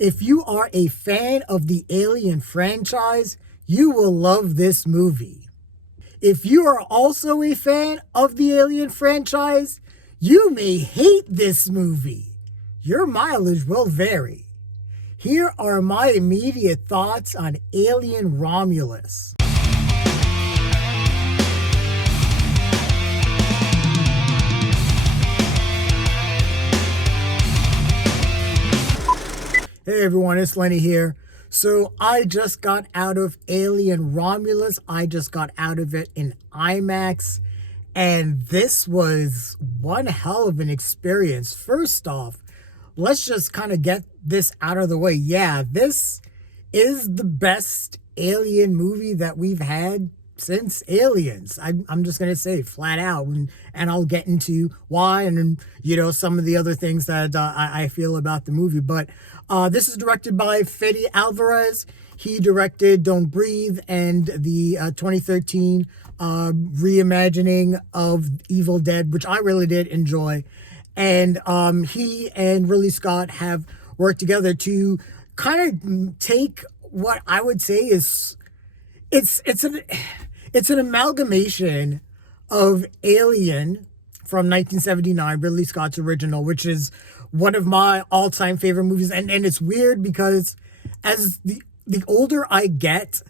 If you are a fan of the Alien franchise, you will love this movie. If you are also a fan of the Alien franchise, you may hate this movie. Your mileage will vary. Here are my immediate thoughts on Alien Romulus. Hey everyone, it's Lenny here. So I just got out of Alien Romulus. I just got out of it in IMAX. And this was one hell of an experience. First off, let's just kind of get this out of the way. Yeah, this is the best Alien movie that we've had since Aliens. I'm just going to say flat out, and I'll get into why and, some of the other things that I feel about the movie. But this is directed by Fede Álvarez. He directed Don't Breathe and the 2013 reimagining of Evil Dead, which I really did enjoy. And he and Ridley Scott have worked together to kind of take what I would say is it's an amalgamation of Alien from 1979, Ridley Scott's original, which is one of my all-time favorite movies. And it's weird because as the older I get,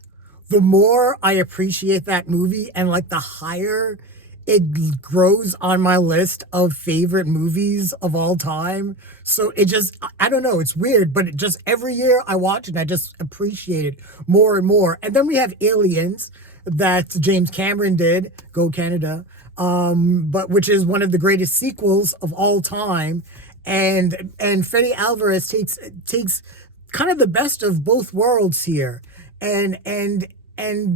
the more I appreciate that movie, and like the higher it grows on my list of favorite movies of all time. So it just, I don't know, it's weird, but it just every year I watch it, I just appreciate it more and more. And then we have Aliens that James Cameron did, Go Canada, but which is one of the greatest sequels of all time. And Fede Álvarez takes kind of the best of both worlds here, and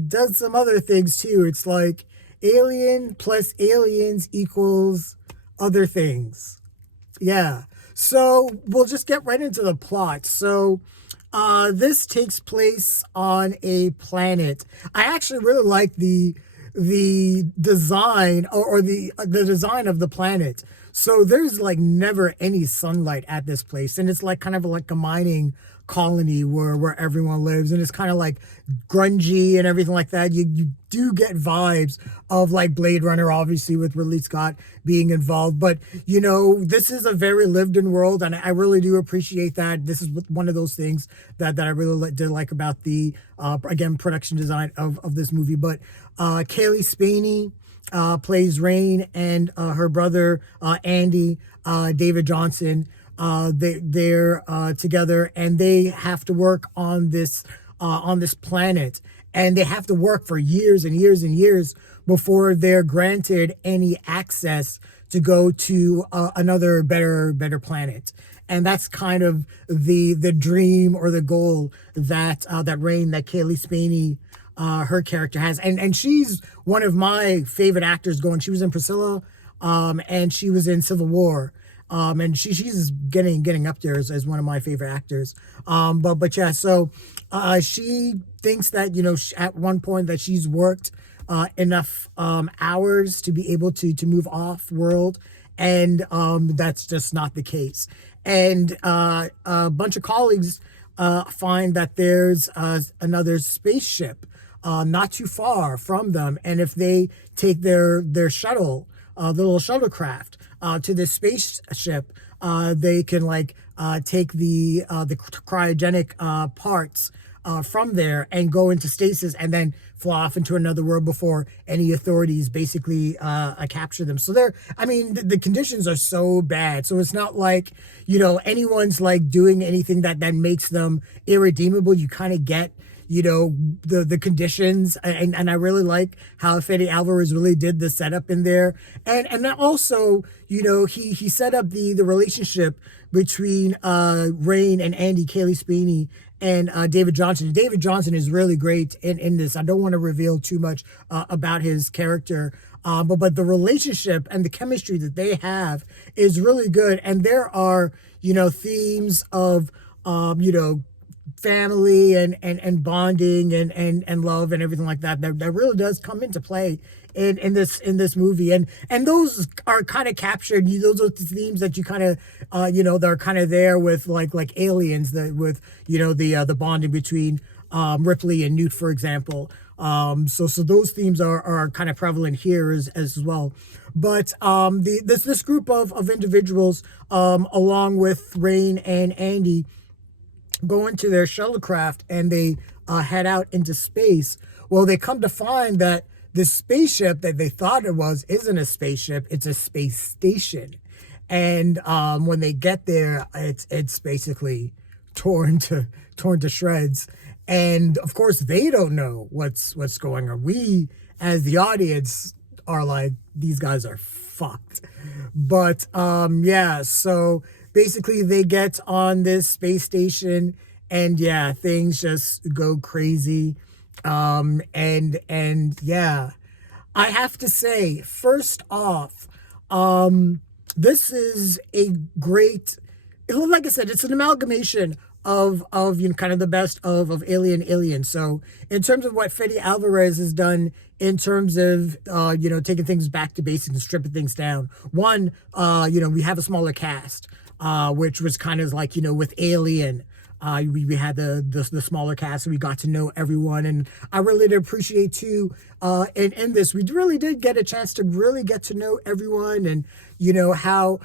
does some other things too. It's like Alien plus Aliens equals other things. Yeah. So we'll just get right into the plot. So this takes place on a planet. I actually really like the design or the design of the planet. So there's like never any sunlight at this place, and it's like kind of like a mining colony where everyone lives, and it's kind of like grungy and everything like that. You do get vibes of like Blade Runner, obviously, with Ridley Scott being involved, but this is a very lived in world, and I really do appreciate that. This is one of those things that I really did like about the again, production design of this movie. But Cailee Spaeny plays Rain, and her brother Andy, David Johnson, they're together, and they have to work on this planet, and they have to work for years and years and years before they're granted any access to go to another better planet. And that's kind of the dream or the goal that Cailee Spaeny, her character has, and she's one of my favorite actors going. She was in Priscilla, and she was in Civil War. And she's getting up there as one of my favorite actors. But yeah, so she thinks that at one point that she's worked enough hours to be able to move off world, and that's just not the case. And a bunch of colleagues find that there's another spaceship not too far from them, and if they take their shuttle, the little shuttlecraft, to this spaceship, they can take the cryogenic parts from there and go into stasis, and then fly off into another world before any authorities basically capture them. So the conditions are so bad. So it's not like anyone's like doing anything that makes them irredeemable. You kind of get the conditions, and I really like how Fede Álvarez really did the setup in there, and then also he set up the relationship between Rain and Andy, Cailee Spaeny, and David Johnson. David Johnson is really great in this. I don't want to reveal too much about his character, but the relationship and the chemistry that they have is really good, and there are themes of family and bonding and love and everything like that really does come into play in this movie, and those are kind of captured. Those are the themes that you kind of they're kind of there with like aliens, that with the bonding between Ripley and Newt, for example. So those themes are kind of prevalent here as well. But this group of individuals, along with Rain and Andy, go into their shuttlecraft and they head out into space. Well, they come to find that the spaceship that they thought it was isn't a spaceship; it's a space station. And when they get there, it's basically torn to shreds. And of course, they don't know what's going on. We, as the audience, are like, these guys are fucked. But yeah, so basically they get on this space station, and yeah, things just go crazy. And yeah, I have to say, first off, this is a great, like I said, it's an amalgamation of kind of the best of Alien. So in terms of what Fede Álvarez has done in terms of taking things back to basics and stripping things down. One, we have a smaller cast, which was kind of like with Alien. We had the smaller cast, and we got to know everyone, and I really did appreciate too. In this, we really did get a chance to really get to know everyone, and how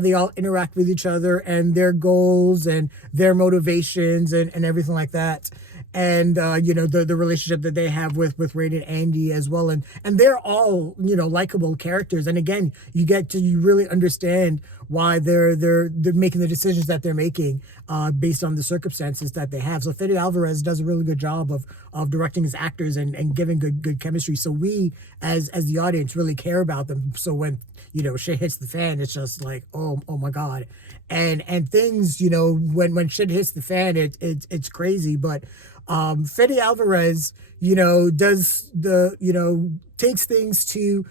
they all interact with each other and their goals and their motivations and everything like that. And the relationship that they have with Rain and Andy as well, and they're all likable characters. And again, you really understand why they're making the decisions that they're making based on the circumstances that they have. So Fede Álvarez does a really good job of directing his actors and giving good chemistry. So we as the audience really care about them. So when shit hits the fan, it's just like, oh my god. And things, when shit hits the fan, it's crazy. But Fede Álvarez, does takes things to,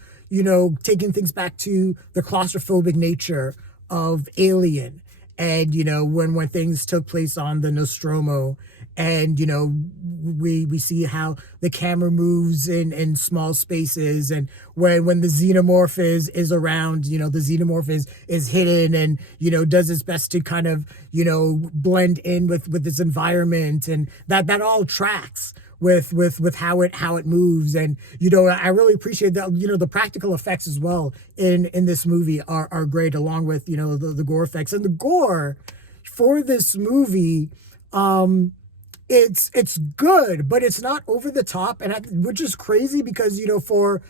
taking things back to the claustrophobic nature of Alien. And, when things took place on the Nostromo, and, we see how the camera moves in small spaces, and when the xenomorph is around, the xenomorph is hidden and, does its best to kind of, blend in with this environment, and that all tracks with how it moves. And I really appreciate that. The practical effects as well in this movie are great, along with the gore effects. And the gore for this movie, it's good, but it's not over the top, and which is crazy because for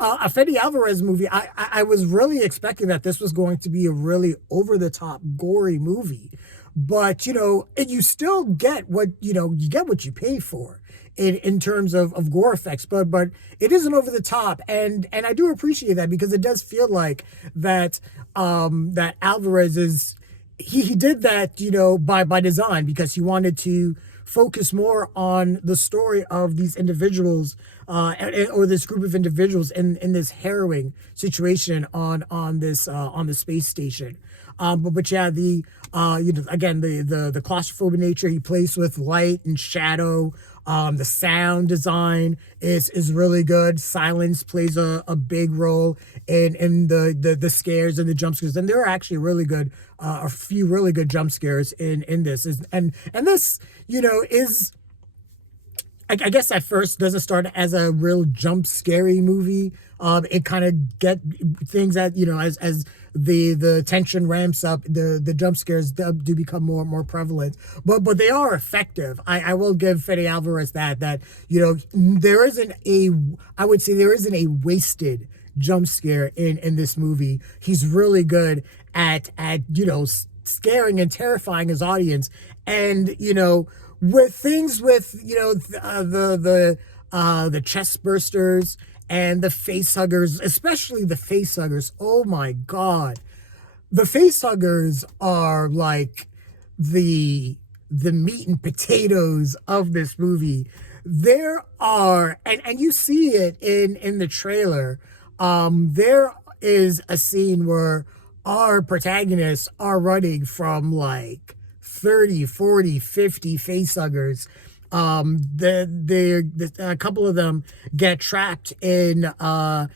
a Fede Álvarez movie, I was really expecting that this was going to be a really over the top gory movie. But and you still get what you get what you pay for in terms of gore effects, but it isn't over the top, and I do appreciate that, because it does feel like that that Alvarez is he did that by design, because he wanted to focus more on the story of these individuals, or this group of individuals in this harrowing situation on this space station. But yeah, again, the claustrophobic nature, he plays with light and shadow. The sound design is really good. Silence plays a big role in the scares and the jump scares, and there are actually really good a few really good jump scares in this. And this is, I guess at first doesn't start as a real jump scary movie. It kind of get things that as the tension ramps up, the jump scares do become more prevalent, but they are effective. I will give Fede Álvarez that there isn't a wasted jump scare in this movie. He's really good at scaring and terrifying his audience, and with things with the chest bursters and the face huggers, especially the face huggers. Oh my god, the face huggers are like the meat and potatoes of this movie. There are, and you see it in the trailer. There is a scene where our protagonists are running from like 30, 40, 50 facehuggers. A couple of them get trapped in a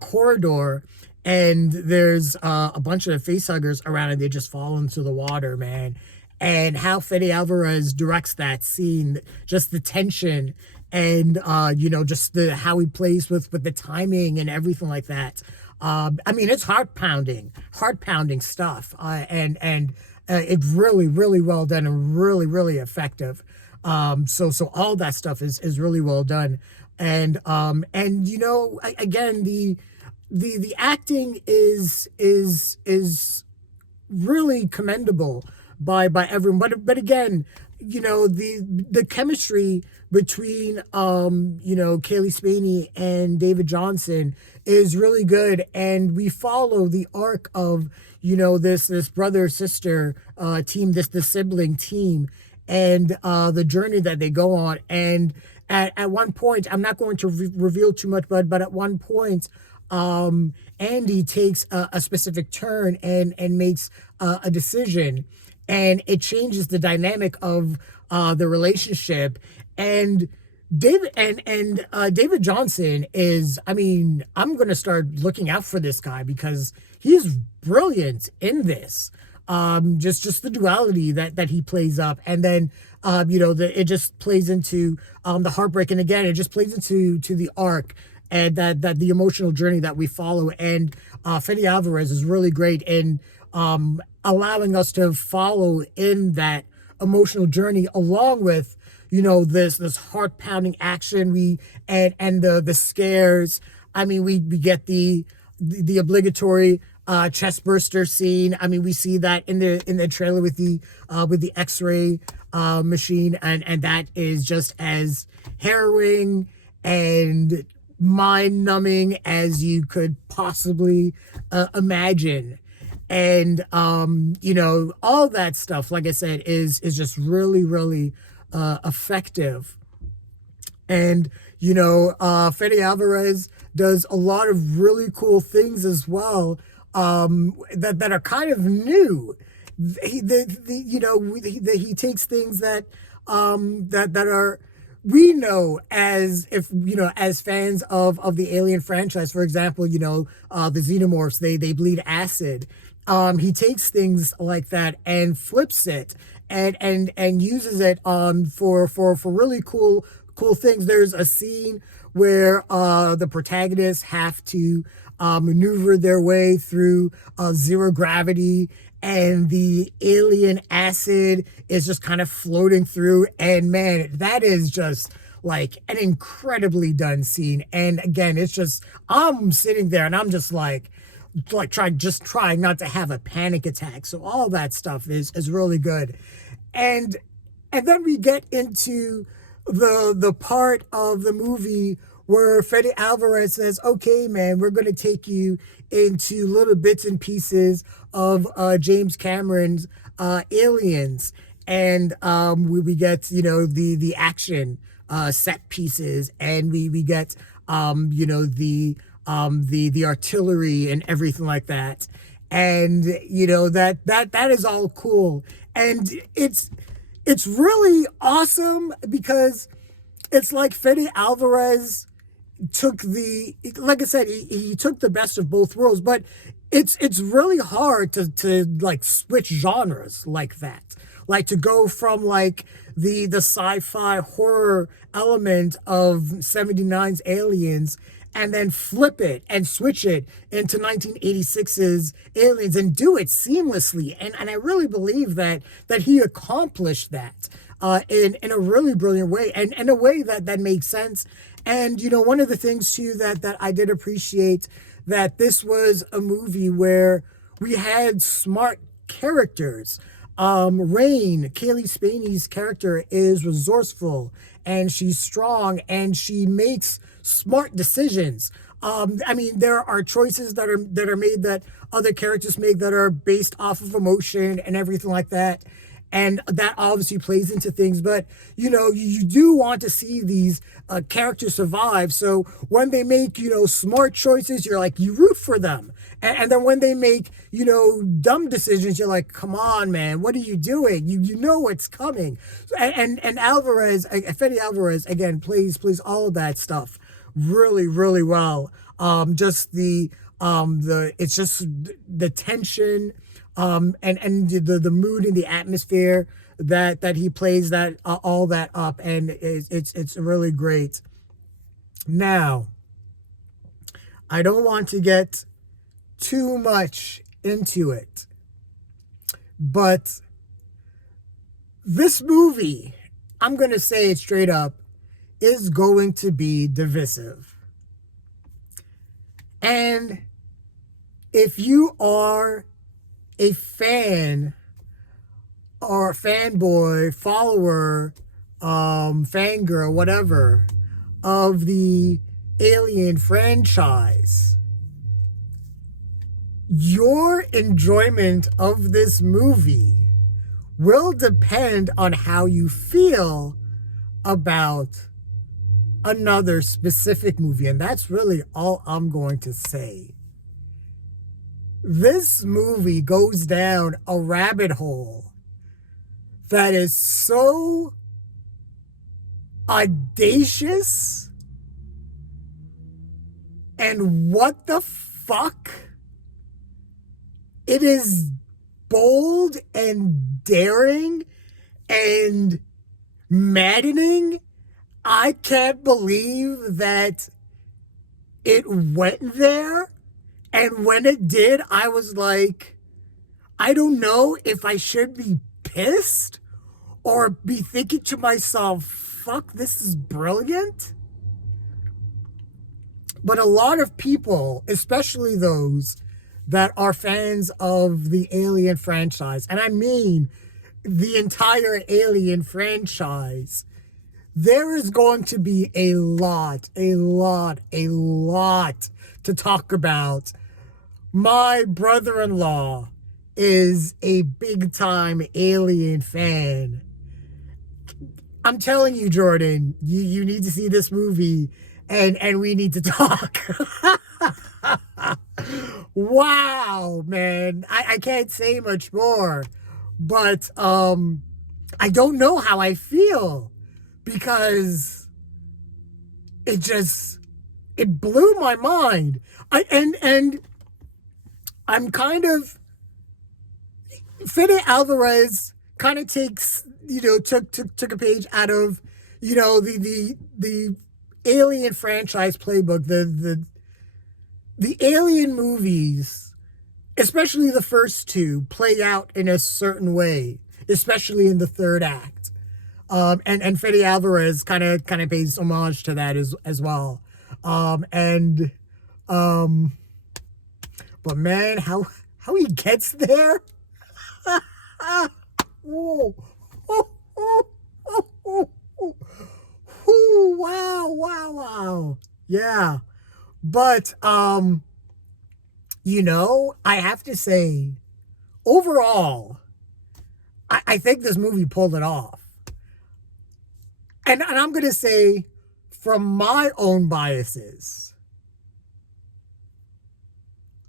corridor, and there's a bunch of facehuggers around, and they just fall into the water, man. And how Fede Álvarez directs that scene, just the tension, and just the how he plays with the timing and everything like that. I mean, it's heart pounding stuff, and it's really, really well done and really, really effective. So all that stuff is really well done, and again, the acting is really commendable by everyone. But again, the chemistry between Cailee Spaeny and David Johnson is really good, and we follow the arc of this brother sister team, this sibling team, and the journey that they go on. And at one point, I'm not going to reveal too much, but at one point, Andy takes a specific turn and makes a decision, and it changes the dynamic of the relationship. And David Johnson is, I mean, I'm gonna start looking out for this guy because he's brilliant in this. Just the duality that he plays up, and then it just plays into the heartbreak, and again it just plays into the arc, and that the emotional journey that we follow. And Fede Álvarez is really great in allowing us to follow in that emotional journey along with this heart pounding action. And the scares. I mean, we get the obligatory chest burster scene. I mean, we see that in the trailer with the X-ray machine, and that is just as harrowing and mind numbing as you could possibly imagine. And all that stuff, like I said, is just really, really effective. And Fede Álvarez does a lot of really cool things as well, that are kind of new. He takes things that are, we know, as if as fans of the Alien franchise. For example, the xenomorphs, they bleed acid. He takes things like that and flips it and uses it for really cool things. There's a scene where the protagonists have to maneuver their way through zero gravity, and the alien acid is just kind of floating through. And man, that is just like an incredibly done scene. And again, it's just, I'm sitting there and I'm just trying not to have a panic attack. So all that stuff is really good. And then we get into the part of the movie where Fede Álvarez says, okay, man, we're going to take you into little bits and pieces of James Cameron's Aliens. And we get, the action set pieces, and we get, the artillery and everything like that. And, that is all cool. And it's really awesome because it's like Fede Álvarez took like I said, he took the best of both worlds, but it's really hard to like switch genres like that. Like to go from like the sci-fi horror element of 79's Aliens and then flip it and switch it into 1986's Aliens and do it seamlessly. And I really believe that he accomplished that in a really brilliant way, and in a way that makes sense. And, one of the things too that I did appreciate, that this was a movie where we had smart characters. Rain, Cailee Spaeney's character, is resourceful, and she's strong, and she makes smart decisions. I mean, there are choices that are made that other characters make that are based off of emotion and everything like that. and that obviously plays into things. But you do want to see these characters survive. So when they make smart choices, you're like, you root for them. And then when they make dumb decisions, you're like, come on, man, what are you doing? You know what's coming. And Alvarez, Fede Álvarez, again, plays all of that stuff really, really well. Just it's just the tension, and the mood and the atmosphere that he plays that all that up, and it's really great. Now, I don't want to get too much into it, but this movie, I'm gonna say it straight up, is going to be divisive. And if you are a fan or a fanboy, follower, fangirl, whatever, of the Alien franchise, your enjoyment of this movie will depend on how you feel about another specific movie. And that's really all I'm going to say. This movie goes down a rabbit hole that is so audacious and what the fuck. It is bold and daring and maddening. I can't believe that it went there. And when it did, I was like, I don't know if I should be pissed or be thinking to myself, fuck, this is brilliant. But a lot of people, especially those that are fans of the Alien franchise, and I mean the entire Alien franchise, there is going to be a lot to talk about. My brother-in-law is a big-time Alien fan. I'm telling you, Jordan, you need to see this movie, and we need to talk. Wow, man. I can't say much more. But I don't know how I feel, because it blew my mind. And I'm kind of, Fede Álvarez kind of takes, took a page out of, the Alien franchise playbook. The Alien movies, especially the first two, play out in a certain way, especially in the third act. And Fede Álvarez kind of pays homage to that as well. But man, how he gets there. Whoa. Wow. Yeah. But I have to say, overall, I think this movie pulled it off. And I'm going to say, from my own biases,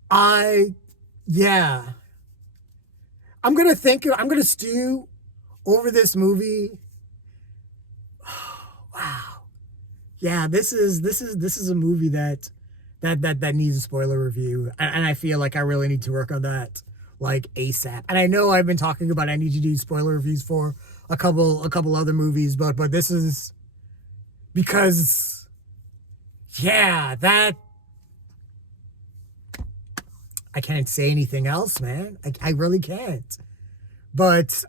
I'm going to stew over this movie. Wow. Yeah, this is a movie that needs a spoiler review. And I feel like I really need to work on that, like, ASAP. And I know I've been talking about I need to do spoiler reviews for a couple other movies, but this is because, yeah, that, I can't say anything else, man. I really can't. But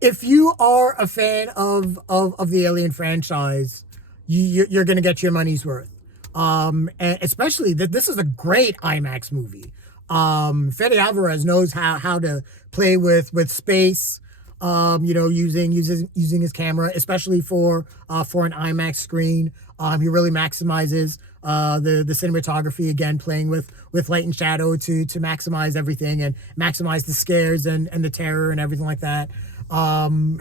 if you are a fan of the Alien franchise, you're going to get your money's worth. And especially that this is a great IMAX movie. Fede Álvarez knows how to play with space, using his camera, especially for an IMAX screen. He really maximizes the cinematography, again, playing with light and shadow to maximize everything and maximize the scares and the terror and everything like that. And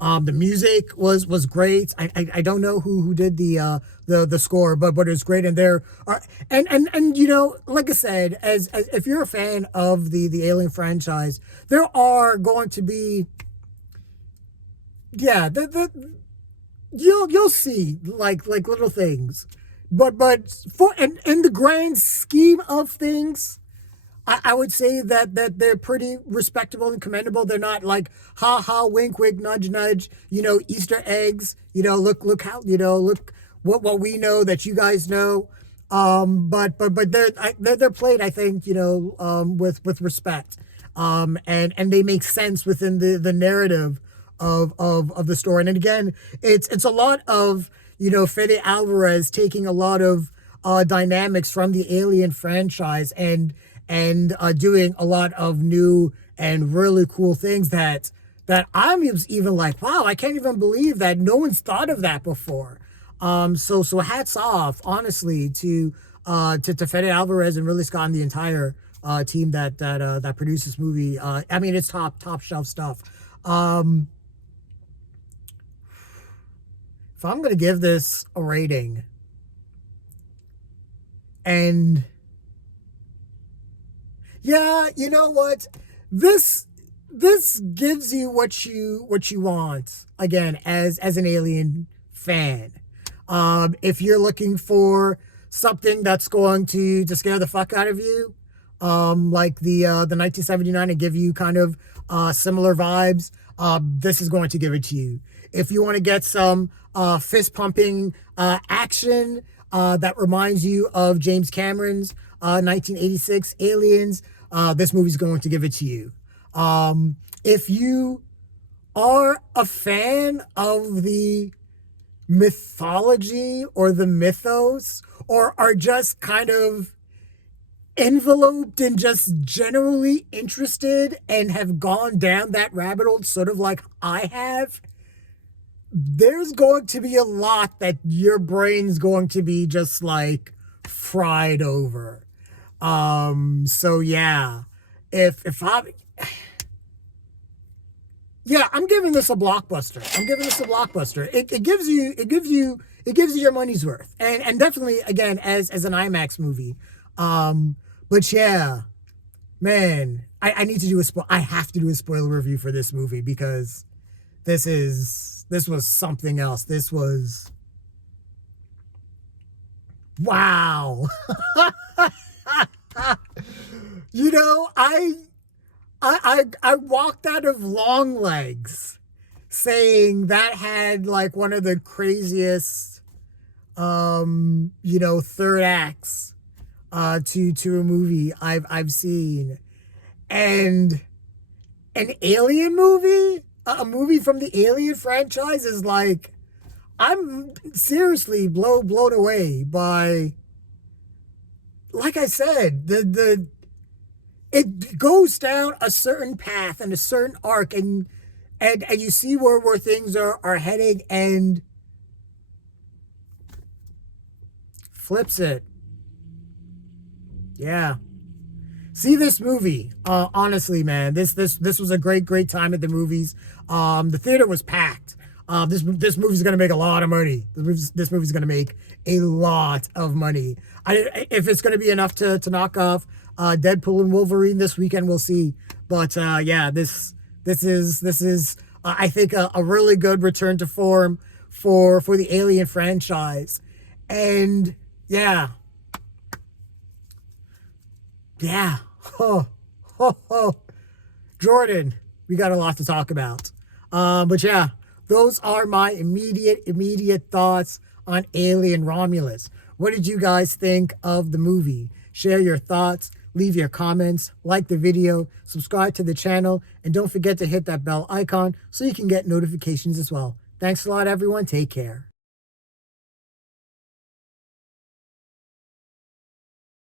the music was great. I don't know who did the score, but it was great. And there are and you know, like I said, as if you're a fan of the Alien franchise, there are going to be, yeah, you'll see like little things, but for and in the grand scheme of things, I would say that they're pretty respectable and commendable. They're not like ha ha, wink wink, nudge nudge, you know, Easter eggs, you know, look how, you know, look what we know that you guys know. But they're played, I think, you know, with respect. And they make sense within the narrative of the story. And again, it's a lot of, you know, Fede Álvarez taking a lot of dynamics from the Alien franchise and doing a lot of new and really cool things that I'm even like, wow, I can't even believe that no one's thought of that before. So hats off, honestly, to Fede Álvarez and Ridley Scott and the entire team that produced this movie. I mean, it's top shelf stuff. If I'm gonna give this a rating, and yeah, you know what? This gives you what you want, again, as an Alien fan. If you're looking for something that's going to scare the fuck out of you, like the 1979, and give you kind of similar vibes, this is going to give it to you. If you want to get some fist pumping action that reminds you of James Cameron's 1986 Aliens, this movie's going to give it to you. If you are a fan of the mythology or the mythos, or are just kind of enveloped and just generally interested and have gone down that rabbit hole, sort of like I have, there's going to be a lot that your brain's going to be just like fried over. So yeah, if I, yeah, I'm giving this a blockbuster. It gives you your money's worth, and definitely, again, as an IMAX movie. But yeah, man, I need to do I have to do a spoiler review for this movie, because this was something else. This was, wow. You know, I walked out of Long Legs saying that had like one of the craziest, you know, third acts to a movie I've seen. And an Alien movie, a movie from the Alien franchise, is like, I'm seriously blown away by, like I said, it goes down a certain path and a certain arc, and you see where things are heading, and flips it. Yeah. See this movie. Honestly, man, this was a great time at the movies. The theater was packed. This movie's gonna make a lot of money. This movie's gonna make a lot of money. If it's gonna be enough to knock off Deadpool and Wolverine this weekend, we'll see. But yeah, this is I think a really good return to form for the Alien franchise. And yeah. Jordan, we got a lot to talk about. But yeah, those are my immediate thoughts on Alien Romulus. What did you guys think of the movie? Share your thoughts, leave your comments, like the video, subscribe to the channel, and don't forget to hit that bell icon so you can get notifications as well. Thanks a lot, everyone. Take care.